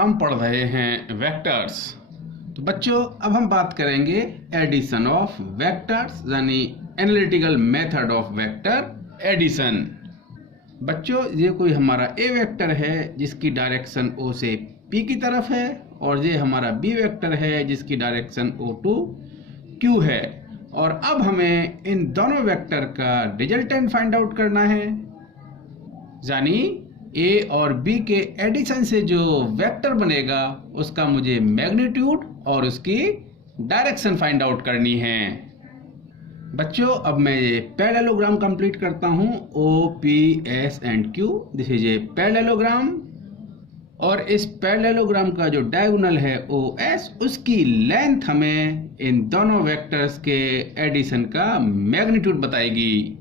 हम पढ़ रहे हैं वेक्टर्स। तो बच्चों अब हम बात करेंगे एडिशन ऑफ वेक्टर्स यानी analytical method of vector addition. बच्चों ये कोई हमारा ए वेक्टर है जिसकी डायरेक्शन ओ से पी की तरफ है और ये हमारा बी वेक्टर है जिसकी डायरेक्शन ओ टू क्यू है। और अब हमें इन दोनों वेक्टर का रिजल्टेंट फाइंड आउट करना है, यानी ए और बी के एडिशन से जो वेक्टर बनेगा उसका मुझे मैग्नीट्यूड और उसकी डायरेक्शन फाइंड आउट करनी है। बच्चों अब मैं ये पैरेललोग्राम कंप्लीट करता हूँ O P S and Q. This is a parallelogram और इस पैरेललोग्राम का जो डायगोनल है ओ एस उसकी लेंथ हमें इन दोनों वेक्टर्स के एडिशन का मैग्नीट्यूड बताएगी,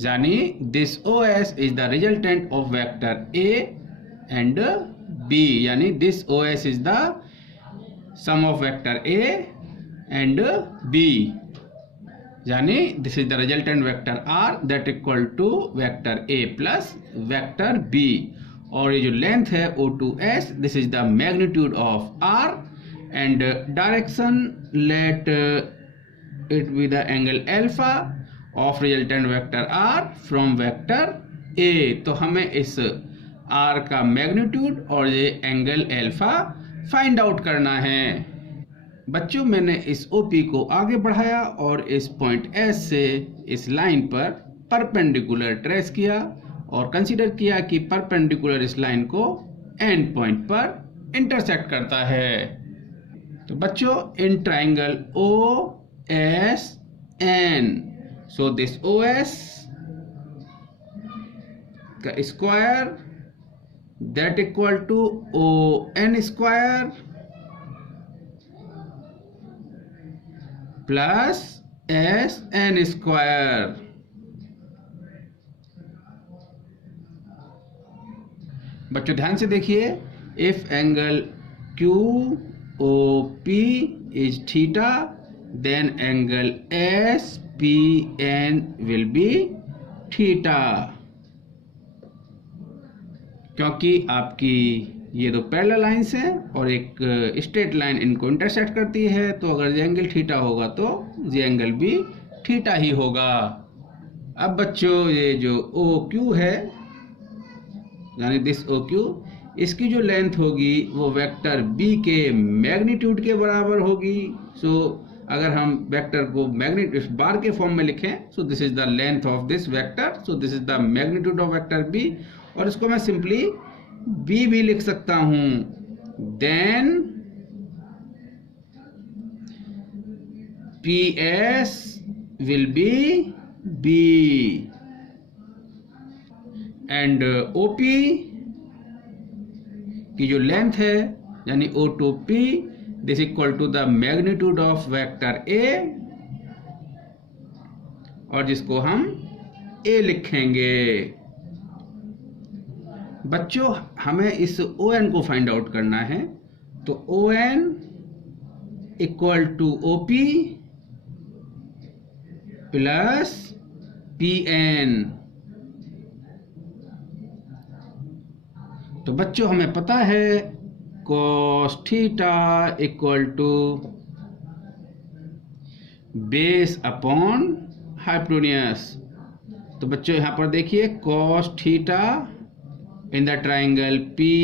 यानी this O S is the resultant of vector A and B, यानी this O S is the sum of vector A and B, यानी this is the resultant vector R that equal to vector A plus vector B. और ये जो length है O to S this is the magnitude of R and direction let it be the angle alpha of resultant vector R from vector A. तो हमें इस are का magnitude और ये एंगल एल्फा फाइंड आउट करना है। बच्चों मैंने इस ओपी को आगे बढ़ाया और इस पॉइंट एस से इस लाइन पर परपेंडिकुलर ट्रेस किया और कंसीडर किया कि परपेंडिकुलर इस लाइन को एंड पॉइंट पर इंटरसेक्ट करता है। तो बच्चों in triangle O S N, so this OS का square that equal to ON square plus SN square. बच्चों ध्यान से देखिए, if angle QOP is theta then angle SPN will be theta, क्योंकि आपकी ये दो पैरेलल लाइंस हैं और एक स्ट्रेट लाइन इनको इंटरसेक्ट करती है, तो अगर ये एंगल थीटा होगा तो ये एंगल भी थीटा ही होगा। अब बच्चों ये जो OQ है यानी दिस OQ, इसकी जो लेंथ होगी वो वेक्टर B के मैग्नीट्यूड के बराबर होगी। सो अगर हम वेक्टर को मैग्नीट्यूड बार के फॉर्म में लिखें, so this is the length of this vector, so this is the magnitude of vector B, और इसको मैं सिंपली बी भी लिख सकता हूं। Then P S will be B and O P जो लेंथ है यानी O to P this equal to the magnitude of vector A, और जिसको हम ए लिखेंगे। बच्चों हमें इस ओ एन को फाइंड आउट करना है, तो ओ N equal to O P plus P N. तो बच्चों हमें पता है cos theta equal to base upon hypotenuse. तो बच्चों यहां पर देखिए cos theta in the triangle P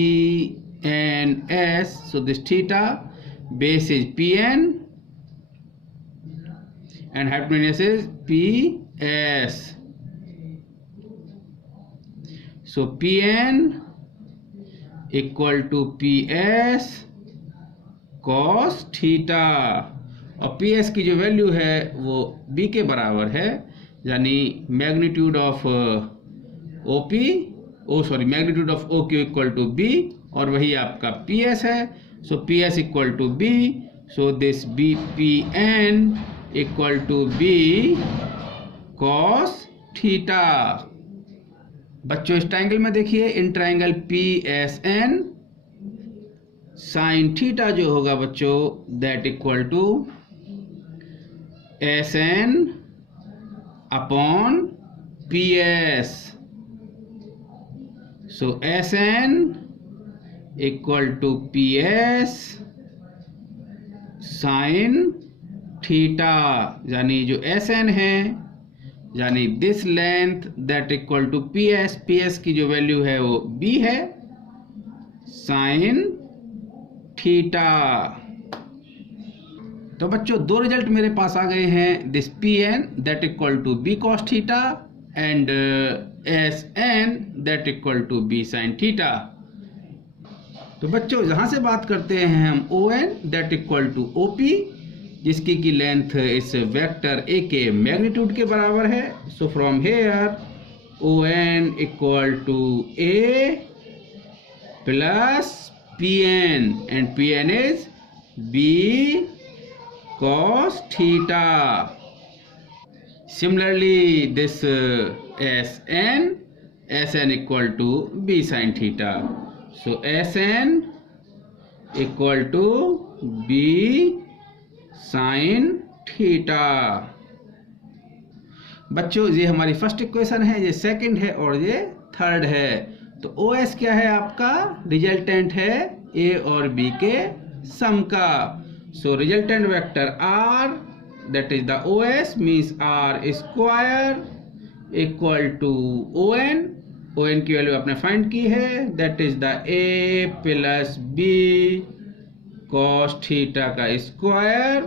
N S, so this theta base is P N and hypotenuse is P S. So P N equal to P S cos theta, और P S की जो value है वो B के बराबर है, यानी magnitude of magnitude of O Q equal to B, और वही आपका पी एस है। So P S equal to B, so this B P N equal to B cos theta. बच्चों इस ट्राइंगल में देखिए, in triangle P S N sine theta जो होगा बच्चों that equal to S N upon P S. So S N equal to P S sine theta, यानी जो S N है यानी this length that equal to P S की जो value है वो बी है साइन थीटा। तो बच्चों दो रिजल्ट मेरे पास आ गए हैं, this P N that equal to B cos theta and S N that equal to B sine theta. तो बच्चों यहां से बात करते हैं हम O N that equal to O P, जिसकी की लेंथ इस वेक्टर ए के मैग्नीट्यूड के बराबर है। So from here O N equal to A plus P N and P N is B cos theta. Similarly, this Sn equal to b sin theta. So Sn equal to b sin theta. बच्चों ये हमारी first equation है, ये second है और ये third है। तो OS क्या है आपका? रिजल्टेंट है A और B के सम का। So resultant vector R, that is the OS, means R square equal to ON। ON की वैल्यू आपने फाइंड की है, that is the A plus B cos theta का square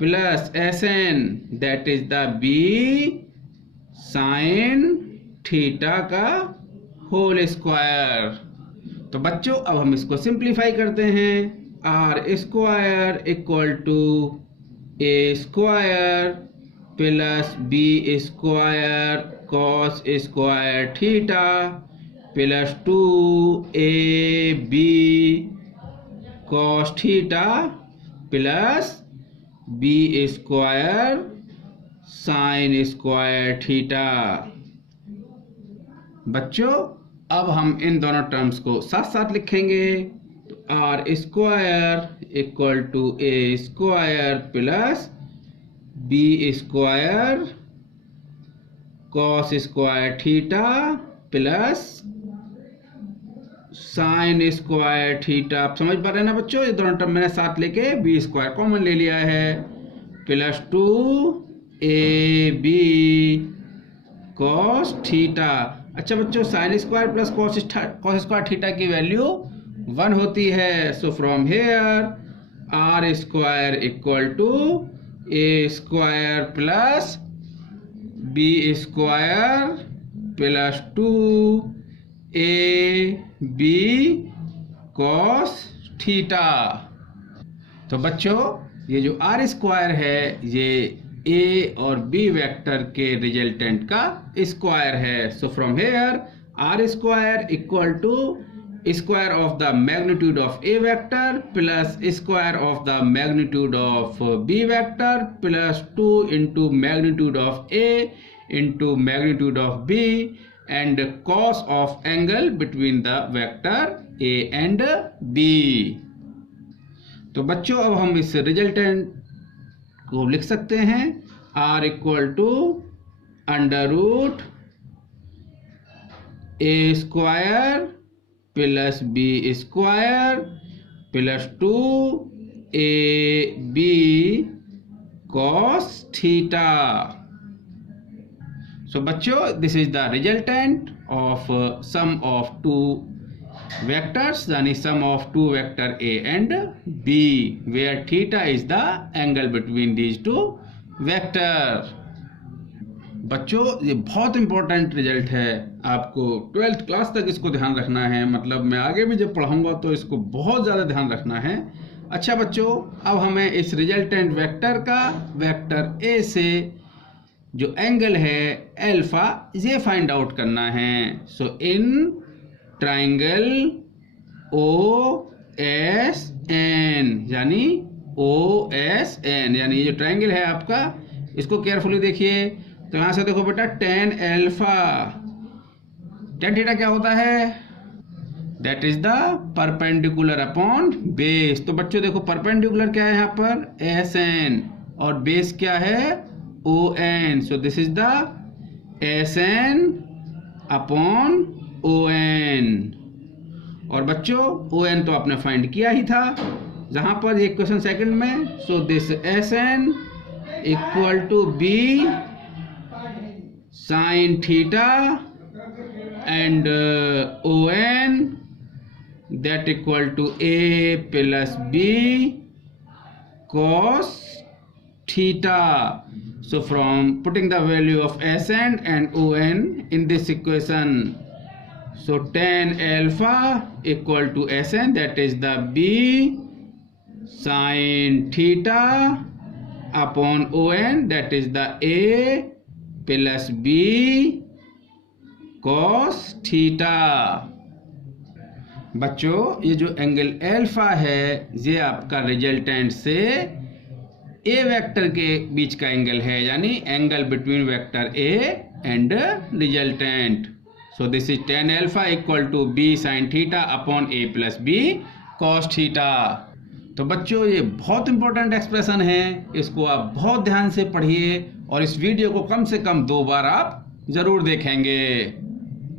plus SN, that is the B sin theta का whole square. तो बच्चों अब हम इसको सिंप्लीफाई करते हैं। R square equal to A square plus B square cos square theta plus 2ab cos theta plus B square sine square theta. बच्चों अब हम इन दोनों टर्म्स को साथ साथ लिखेंगे। R square equal to A square plus B square cos square theta plus sine square theta. आप समझ पा रहे हैं ना बच्चों? ये दोनों टर्म मैंने साथ लेके बी स्क्वायर कॉमन ले लिया है प्लस 2ab कॉस थीटा। अच्छा बच्चों sine square plus cos square theta की वैल्यू 1 होती है। So from here R square equal to A square plus B square plus 2ab cos theta. तो बच्चों ये जो आर स्क्वायर है ये ए और बी वेक्टर के रिजल्टेंट का स्क्वायर है। So from here R square equal to square of the magnitude of a vector plus square of the magnitude of b vector plus 2 into magnitude of a into magnitude of b and cos of angle between the vector a and b। तो बच्चों अब हम इस resultant को लिख सकते हैं r इक्वल टू under root a square plus B square plus 2ab cos theta. So बच्चों this is the resultant of sum of two vectors, यानी sum of two vector A and B where theta is the angle between these two vector. बच्चों ये बहुत important result है, आपको 12th class तक इसको ध्यान रखना है। मतलब मैं आगे भी जब पढ़ाऊंगा तो इसको बहुत ज़्यादा ध्यान रखना है। अच्छा बच्चों अब हमें इस रिजल्टेंट वेक्टर का वेक्टर ए से जो एंगल है अल्फा ये फाइंड आउट करना है। So in triangle O S N यानी OSN, यानी ये जो ट्राइंगल है आपका इसको केयरफुली देखिए। तो यहां से देखो बेटा tan अल्फा, tan थीटा क्या होता है? That is the perpendicular upon base. तो बच्चों देखो परपेंडिकुलर क्या है यहाँ पर SN और बेस क्या है ON। So this is the SN upon ON। और बच्चों ओ एन तो आपने फाइंड किया ही था जहां पर ये क्वेश्चन सेकंड में। So this S N equal to B sine theta and O N that equal to a plus b cos theta. So from putting the value of Sn and On in this equation, so tan alpha equal to Sn, that is the b sin theta upon On, that is the a plus b cos theta. बच्चों ये जो angle alpha है ये आपका resultant से ए vector के बीच का angle है, यानी angle between vector A and resultant. So this is tan alpha equal to B sine theta upon A plus B cos theta. तो बच्चों ये बहुत इंपॉर्टेंट एक्सप्रेशन है, इसको आप बहुत ध्यान से पढ़िए और इस वीडियो को कम से कम 2 बार आप जरूर देखेंगे.